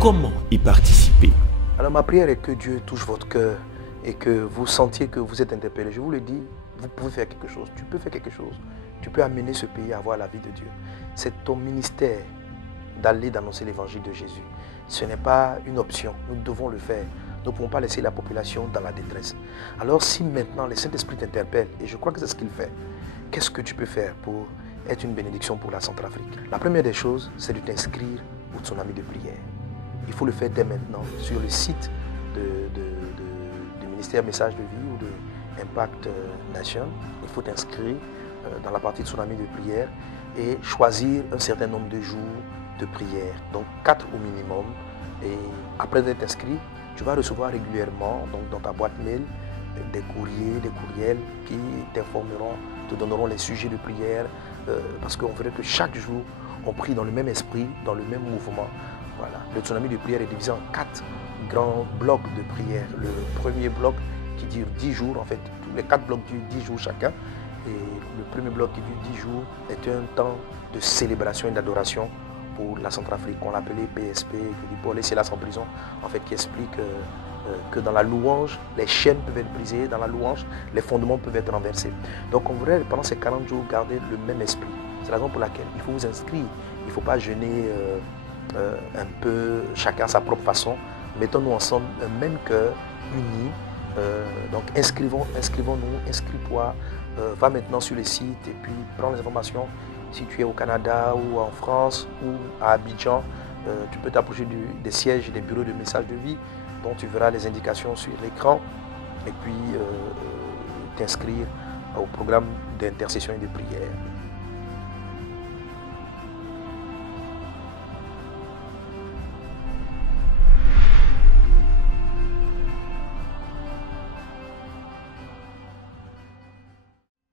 Comment y participer? Alors ma prière est que Dieu touche votre cœur et que vous sentiez que vous êtes interpellé. Je vous le dis, vous pouvez faire quelque chose, tu peux faire quelque chose. Tu peux amener ce pays à avoir la vie de Dieu. C'est ton ministère d'aller d'annoncer l'évangile de Jésus. Ce n'est pas une option, nous devons le faire. Nous ne pouvons pas laisser la population dans la détresse. Alors si maintenant le Saint-Esprit t'interpelle, et je crois que c'est ce qu'il fait, qu'est-ce que tu peux faire pour être une bénédiction pour la Centrafrique? La première des choses, c'est de t'inscrire au tsunami de prière. Il faut le faire dès maintenant sur le site du ministère Message de Vie ou de Impact Nation. Il faut t'inscrire dans la partie tsunami de prière et choisir un certain nombre de jours de prière, donc 4 au minimum. Et après d'être inscrit, tu vas recevoir régulièrement donc dans ta boîte mail des courriers, des courriels qui t'informeront, te donneront les sujets de prière, parce qu'on veut que chaque jour, on prie dans le même esprit, dans le même mouvement. Voilà. Le tsunami de prière est divisé en 4 grands blocs de prière. Le premier bloc qui dure 10 jours, en fait, tous les 4 blocs durent 10 jours chacun. Et le premier bloc qui dure 10 jours est un temps de célébration et d'adoration pour la Centrafrique, qu'on l'appelait PSP, que dit Paul et Silas en prison, en fait, qui explique que dans la louange, les chaînes peuvent être brisées, dans la louange, les fondements peuvent être renversés. Donc on voudrait, pendant ces 40 jours, garder le même esprit. C'est la raison pour laquelle il faut vous inscrire. Il ne faut pas jeûner un peu, chacun à sa propre façon. Mettons-nous ensemble un même cœur, unis. Donc inscrivons-nous, inscris-toi, va maintenant sur le site et puis prends les informations. Si tu es au Canada ou en France ou à Abidjan, tu peux t'approcher des sièges et des bureaux de message de vie dont tu verras les indications sur l'écran et puis t'inscrire au programme d'intercession et de prière.